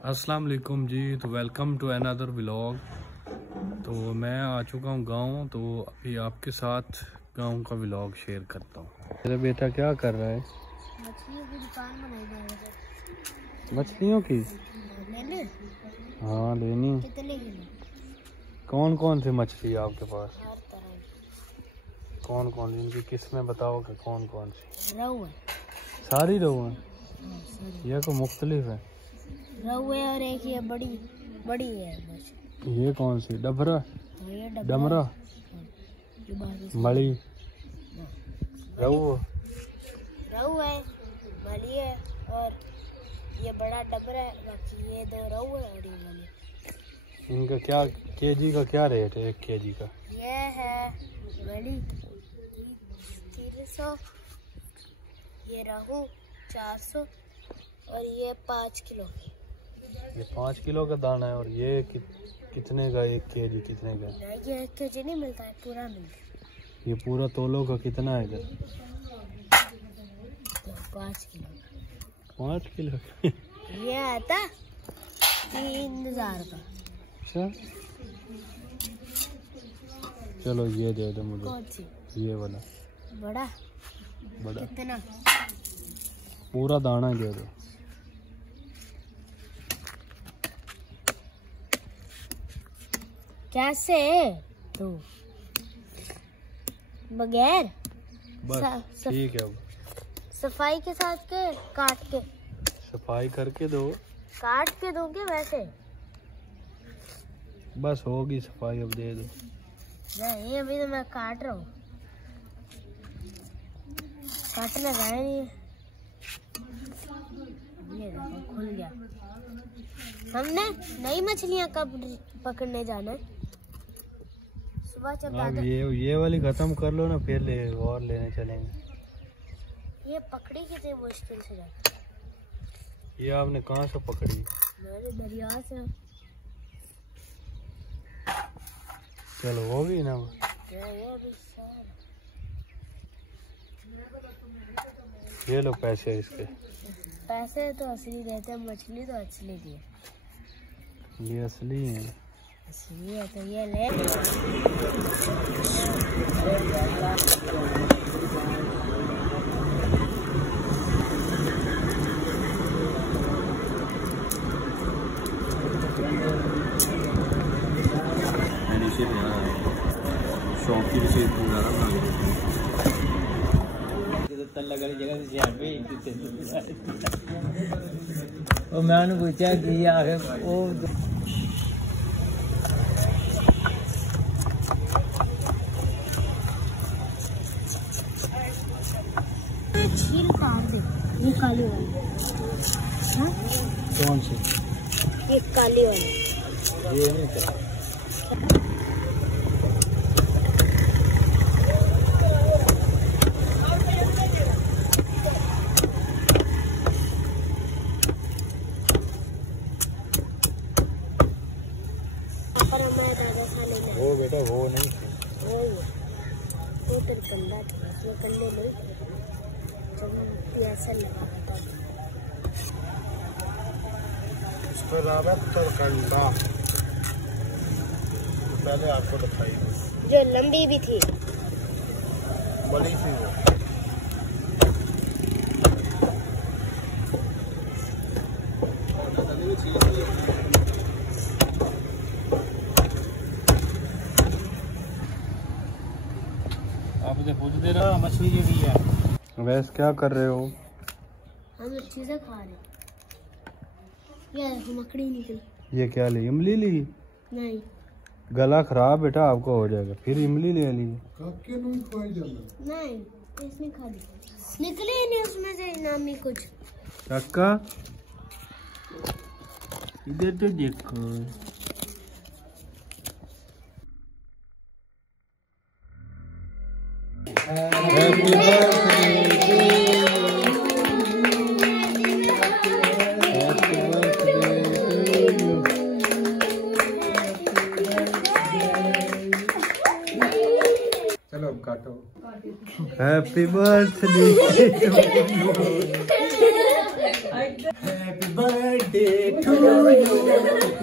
अस्सलाम वालेकुम जी। तो वेलकम टू अनदर व्लॉग। तो मैं आ चुका हूँ गांव, तो अभी आपके साथ गांव का व्लॉग शेयर करता हूँ। मेरा बेटा क्या कर रहा है? मछलियों की दुकान बनाई है। मछलियों की? लेने? हाँ लेनी। कितने किलो? कौन कौन सी मछली है आपके पास? हर तरह की। कौन कौन सी? इनकी किस्में बताओ कि कौन कौन सी? रहू है। सारी रहू हैं? सारी। ये को मुख्तलिफ है। रहू है और एक ये बड़ी बड़ी है मछली। ये कौन सी? डबरा? ये डमरा? मड़ी? रहू? रहू है, मली है और ये बड़ा डबरा है। बाकी ये दो रहू है और ये मली। इनका क्या केजी का क्या रेट है? 1 केजी का ये है मली 300, ये रहू 400 और ये 5 किलो। ये 5 किलो का दाना है। और ये कितने का 1 केजी? कितने का? ये 1 केजी नहीं मिलता है, पूरा मिलता है। ये पूरा तोलो का कितना है इधर? तो 5 किलो। 5 किलो? ये आता 3000 का। अच्छा चलो ये दे दो मुझे। कौन सी? ये वाला बड़ा? बड़ा कितना? पूरा दाना दे दो। कैसे? तो बगैर बस ठीक है। सफाई के साथ के काट के? सफाई करके दो। काट के दोगे वैसे? बस होगी सफाई, अब दे दो। नहीं अभी तो मैं काट रहा हूँ, काटने का है नहीं। ये देखो खुल गया। हमने नई मछलियाँ कब पकड़ने जाना है? सुबह चल अब ये वाली खत्म कर लो ना, फिर और लेने चलेंगे। ये पकड़ी कितनी मुश्किल से जाती। ये आपने कहाँ से पकड़ी? मैंने दरिया से। चलो होगी ना। ये लो पैसे इसके। पैसे तो असली देते हैं, मछली तो असली दी है। ये असली है। असली है तो ये ले। और मैं उन्हें पूछा कि आखिर वो छील काट दे। ये काली वाली। हाँ? कौन सी? ये काली वाली। ये नहीं था। वो बेटा वो नहीं है। वो तेरे कंधा था, उसमें कंधे नहीं जब ऐसा लगा था। इस पर तो कंधा पहले आपको दिखाई जो लंबी भी थी, बड़ी थी वो। आप इसे पूछ दे रहा मछली जो भी है। वैसे क्या कर रहे हो? हम चीजें खा रहे। ये मकड़ी निकली। ये क्या ली? इमली ली? नहीं, गला खराब बेटा आपको हो जाएगा, फिर इमली ले ली। नहीं इसने खा ली, निकली ही नहीं उसमें से इनामी कुछ। काका इधर तो देखो। Happy birthday. चलो अब काटो। Happy birthday. Happy birthday birthday to you.